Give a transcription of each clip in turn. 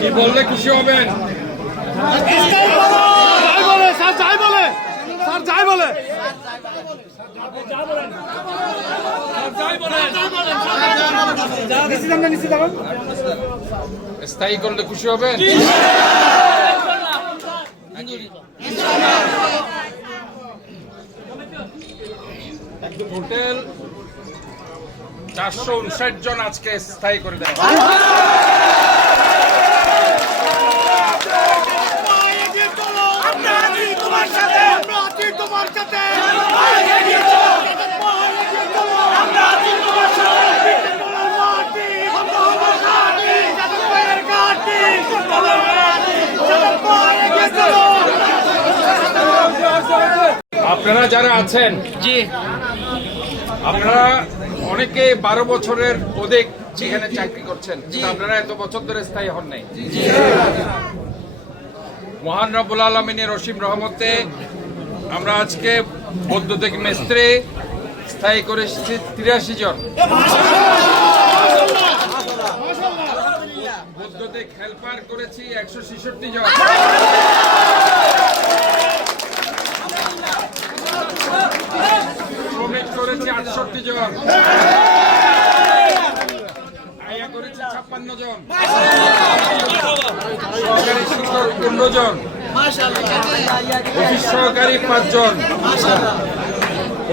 কি বললে খুশি হবেন? স্থায়ী করলে খুশি হবেন? হোটেল 459 জন আজকে স্থায়ী করে দেয়। আপনারা যারা আছেন, জি, আপনারা অনেকে 12 বছরের অধিক এখানে চাকরি করছেন, আপনারা এত বছর ধরে স্থায়ী হন নাই। মহান রব্বুল আলামিনের অসীম রহমতে আমরা আজকে বৈদ্যুতিক মিস্ত্রি স্থায়ী করে এসেছি 83 জন, বৈদ্যুতিক হেল্পার করেছি 166 জন, শ্রমিক করেছি 68 জন, আয়া করেছি 56 জন, সহকারী শিক্ষক 15 জন, অফিস সহকারী 5 জন,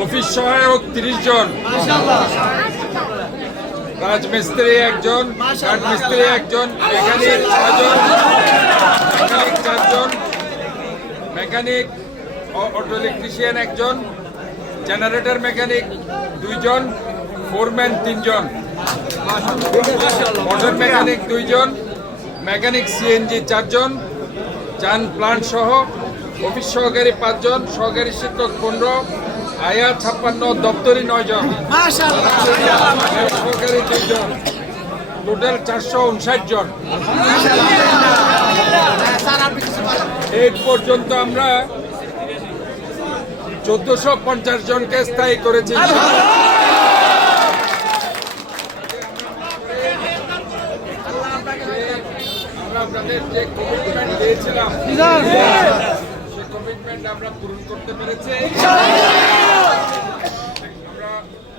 অফিস সহায়ক 30 জন, রাজমিস্ত্রি 1 জন, কাঠমিস্ত্রি 1 জন, মেকানিক 6 জন, মেকানিক 4 জন, মেকানিক অটো ইলেকট্রিশিয়ান 1 জন, জেনারেটর মেকানিক 2 জন, ফোরম্যান 3 জন, মোটর মেকানিক 2 জন, মেকানিক সিএনজি 4 জন, যান প্লান্ট সহ অফিস সহকারী 5 জন, সহকারী শিক্ষক 15, আয়া 56, দপ্তরি 9 জন, সহকারী 2 জন, টোটাল 459 জন। এই পর্যন্ত আমরা 1450 জনকে স্থায়ী করেছি। আমরা আপনাদের যে কমিটমেন্ট দিয়েছিলাম সেই কমিটমেন্ট আমরা পূরণ করতে পেরেছি। আমরা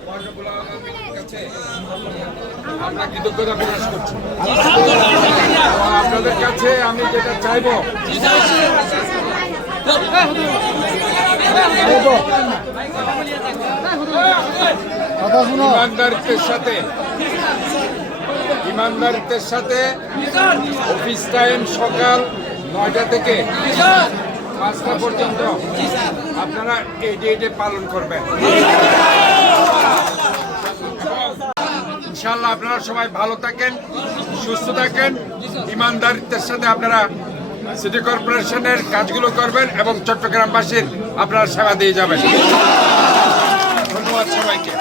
ওয়ান্ডারফুল আলমিনের কাছে আমরা কৃতজ্ঞতা প্রকাশ করছি। আপনাদের কাছে আমি যেটা চাইবো, ইমানদারিত্বের সাথে অফিস টাইম সকাল 9টা থেকে 5টা পর্যন্ত আপনারা এই ডেটে পালন করবেন। ইনশাআল্লাহ আপনারা সবাই ভালো থাকেন, সুস্থ থাকেন, ইমানদারিত্বের সাথে আপনারা সিটি কর্পোরেশনের কাজগুলো করবেন এবং চট্টগ্রামবাসীর আপনারা সেবা দিয়ে যাবেন। ধন্যবাদ সবাইকে।